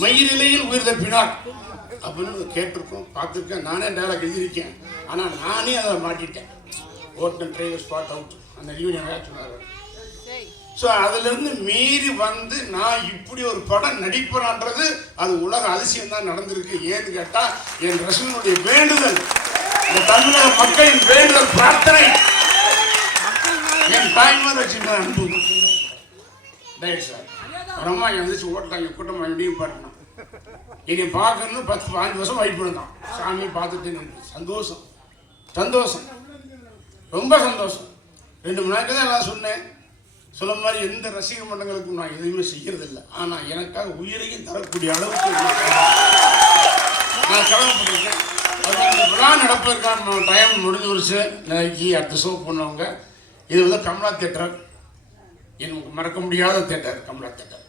மயிரிலையில் உயிர் தப்பினார் அப்படின்னு கேட்டிருக்கோம், பார்த்துருக்கேன், நானே டேலாக் எழுதியிருக்கேன். ஆனால் நானே அதை மாட்டிட்டேன். ஓட்டன் டிரைவர் ஸ்பாட் அவுட் அந்த யூனியன் சொன்னார். ஸோ அதிலிருந்து மீறி வந்து நான் இப்படி ஒரு படம் நடிப்பேன்ன்றது அது உலக அதிசயம் தான் நடந்திருக்கு. ஏன்னு கேட்டால் என் ரசிகனுடைய வேண்டுதல், இந்த தமிழக மக்களின் வேண்டுதல், பிரார்த்தனை, என் தாய்மார் வச்சுருந்த அன்பு டயட் சார் அம்மா எழுந்திரிச்சு ஓட்டலாங்க கூட்டமாக எப்படியும் பாட்டினான். என்னை பார்க்கணுன்னு 10-15 வருஷம் வெயிட் பண்ணுதான். சாமியை பார்த்துட்டு சந்தோஷம் சந்தோஷம் ரொம்ப சந்தோஷம். 2 மணி நேரத்துக்கு தான் எல்லாம் சொன்னேன். சொல்ல மாதிரி எந்த ரசிகர் மன்றங்களுக்கும் நான் எதுவுமே செய்யறதில்லை. ஆனால் எனக்காக உயிரையும் தரக்கூடிய அளவுக்கு நான் கடமைப்பட்டிருக்கேன். அது விழா நடப்பதற்கான டைம் முடிஞ்சிருச்சு. நாளைக்கு அடுத்த ஷோ பண்ணுவாங்க. இது வந்து கமலா தேட்டர், எனக்கு மறக்க முடியாத தேட்டர் கமலா தேட்டர்.